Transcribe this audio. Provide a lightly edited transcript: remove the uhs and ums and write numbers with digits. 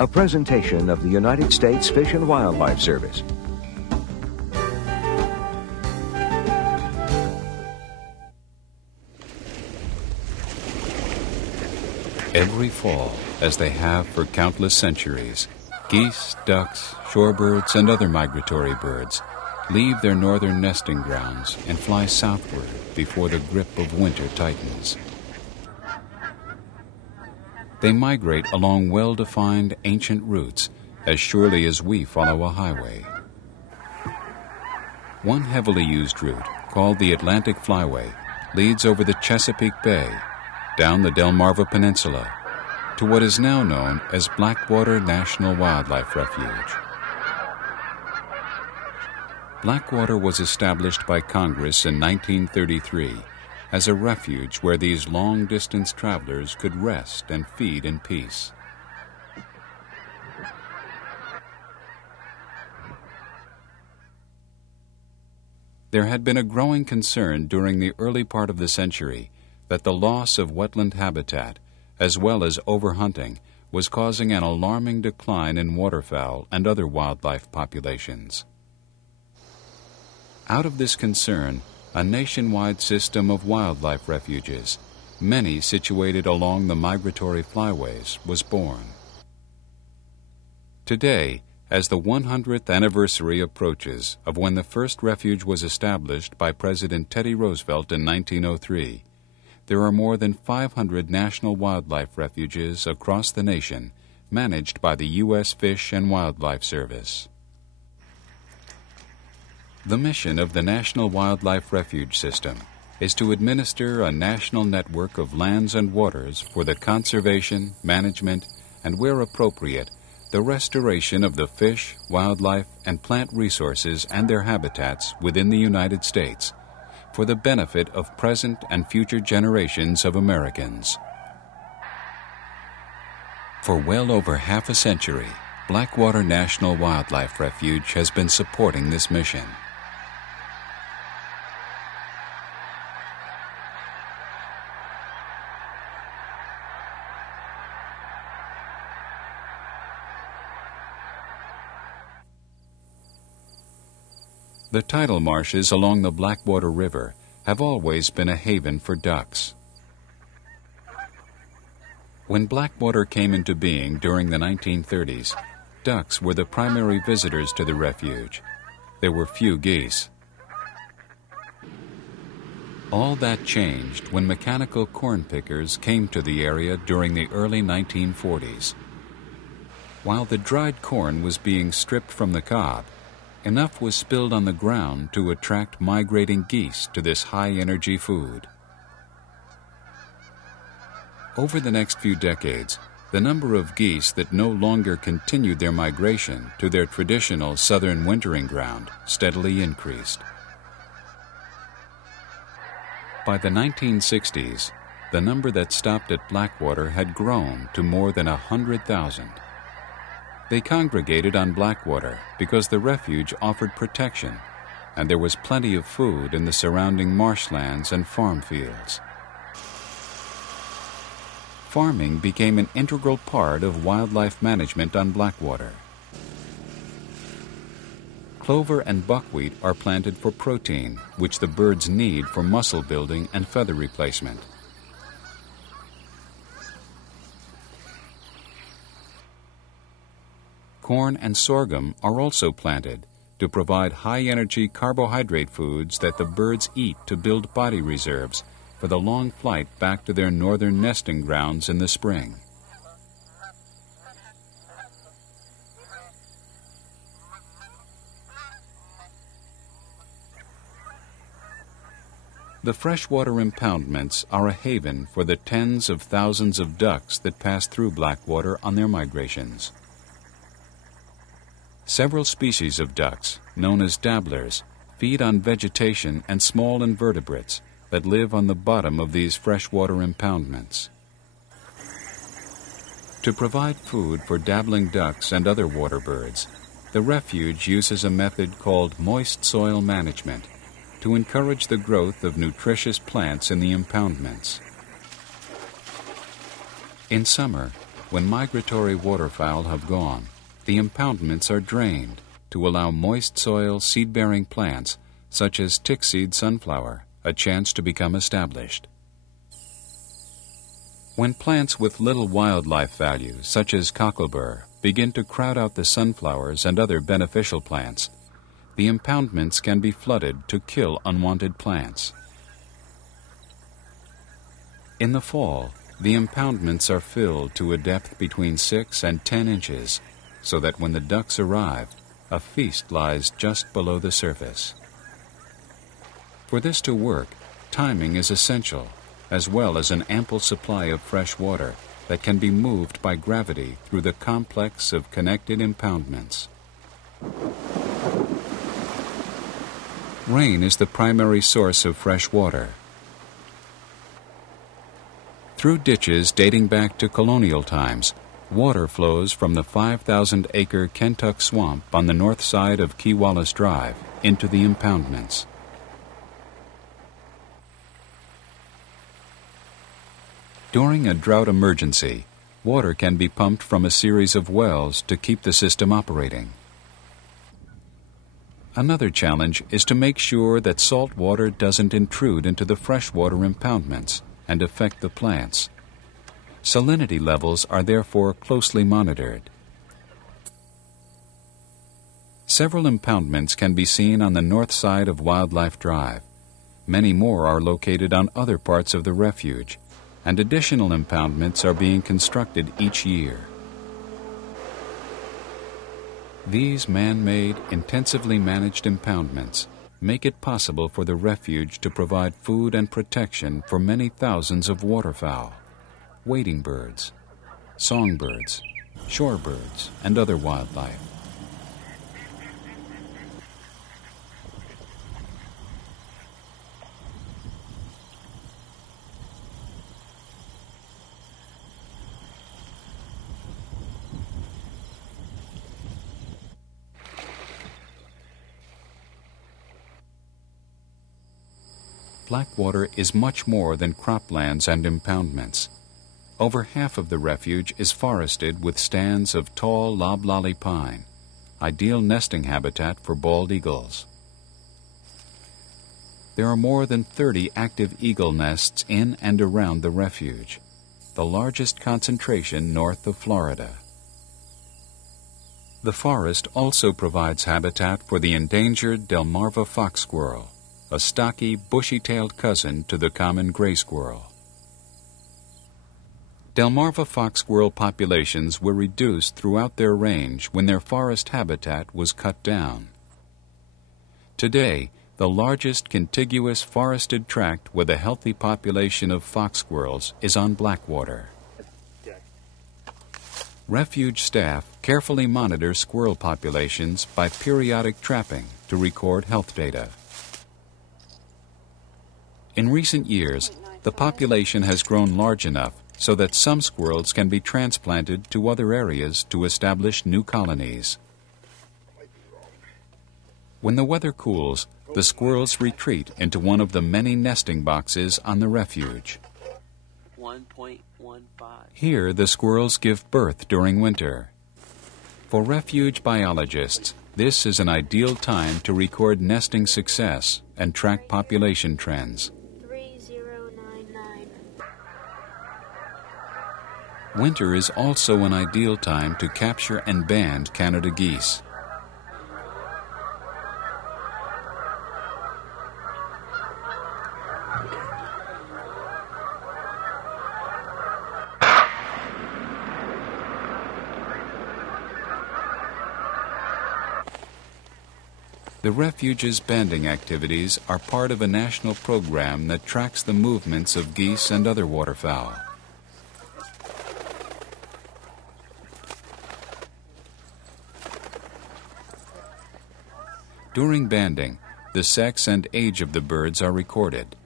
A presentation of the United States Fish and Wildlife Service. Every fall, as they have for countless centuries, geese, ducks, shorebirds, and other migratory birds leave their northern nesting grounds and fly southward before the grip of winter tightens. They migrate along well-defined ancient routes as surely as we follow a highway. One heavily used route, called the Atlantic Flyway, leads over the Chesapeake Bay, down the Delmarva Peninsula, to what is now known as Blackwater National Wildlife Refuge. Blackwater was established by Congress in 1933 as a refuge where these long-distance travelers could rest and feed in peace. There had been a growing concern during the early part of the century that the loss of wetland habitat, as well as overhunting, was causing an alarming decline in waterfowl and other wildlife populations. Out of this concern, a nationwide system of wildlife refuges, many situated along the migratory flyways, was born. Today, as the 100th anniversary approaches of when the first refuge was established by President Teddy Roosevelt in 1903, there are more than 500 national wildlife refuges across the nation managed by the U.S. Fish and Wildlife Service. The mission of the National Wildlife Refuge System is to administer a national network of lands and waters for the conservation, management, and where appropriate, the restoration of the fish, wildlife, and plant resources and their habitats within the United States for the benefit of present and future generations of Americans. For well over half a century, Blackwater National Wildlife Refuge has been supporting this mission. The tidal marshes along the Blackwater River have always been a haven for ducks. When Blackwater came into being during the 1930s, ducks were the primary visitors to the refuge. There were few geese. All that changed when mechanical corn pickers came to the area during the early 1940s. While the dried corn was being stripped from the cob, enough was spilled on the ground to attract migrating geese to this high-energy food. Over the next few decades, the number of geese that no longer continued their migration to their traditional southern wintering ground steadily increased. By the 1960s, the number that stopped at Blackwater had grown to more than 100,000. They congregated on Blackwater because the refuge offered protection, and there was plenty of food in the surrounding marshlands and farm fields. Farming became an integral part of wildlife management on Blackwater. Clover and buckwheat are planted for protein, which the birds need for muscle building and feather replacement. Corn and sorghum are also planted to provide high-energy carbohydrate foods that the birds eat to build body reserves for the long flight back to their northern nesting grounds in the spring. The freshwater impoundments are a haven for the tens of thousands of ducks that pass through Blackwater on their migrations. Several species of ducks, known as dabblers, feed on vegetation and small invertebrates that live on the bottom of these freshwater impoundments. To provide food for dabbling ducks and other water birds, the refuge uses a method called moist soil management to encourage the growth of nutritious plants in the impoundments. In summer, when migratory waterfowl have gone, the impoundments are drained to allow moist soil seed-bearing plants, such as tick-seed sunflower, a chance to become established. When plants with little wildlife value, such as cocklebur, begin to crowd out the sunflowers and other beneficial plants, the impoundments can be flooded to kill unwanted plants. In the fall, the impoundments are filled to a depth between 6 and 10 inches, so that when the ducks arrive, a feast lies just below the surface. For this to work, timing is essential, as well as an ample supply of fresh water that can be moved by gravity through the complex of connected impoundments. Rain is the primary source of fresh water. Through ditches dating back to colonial times, water flows from the 5,000-acre Kentuck Swamp on the north side of Key Wallace Drive into the impoundments. During a drought emergency, water can be pumped from a series of wells to keep the system operating. Another challenge is to make sure that salt water doesn't intrude into the freshwater impoundments and affect the plants. Salinity levels are therefore closely monitored. Several impoundments can be seen on the north side of Wildlife Drive. Many more are located on other parts of the refuge, and additional impoundments are being constructed each year. These man-made, intensively managed impoundments make it possible for the refuge to provide food and protection for many thousands of waterfowl, wading birds, songbirds, shorebirds, and other wildlife. Blackwater is much more than croplands and impoundments. Over half of the refuge is forested with stands of tall loblolly pine, ideal nesting habitat for bald eagles. There are more than 30 active eagle nests in and around the refuge, the largest concentration north of Florida. The forest also provides habitat for the endangered Delmarva fox squirrel, a stocky, bushy-tailed cousin to the common gray squirrel. Delmarva fox squirrel populations were reduced throughout their range when their forest habitat was cut down. Today, the largest contiguous forested tract with a healthy population of fox squirrels is on Blackwater. Refuge staff carefully monitor squirrel populations by periodic trapping to record health data. In recent years, the population has grown large enough so that some squirrels can be transplanted to other areas to establish new colonies. When the weather cools, the squirrels retreat into one of the many nesting boxes on the refuge. 1.15. Here, the squirrels give birth during winter. For refuge biologists, this is an ideal time to record nesting success and track population trends. 3099. Winter is also an ideal time to capture and band Canada geese. The refuge's banding activities are part of a national program that tracks the movements of geese and other waterfowl. During banding, the sex and age of the birds are recorded.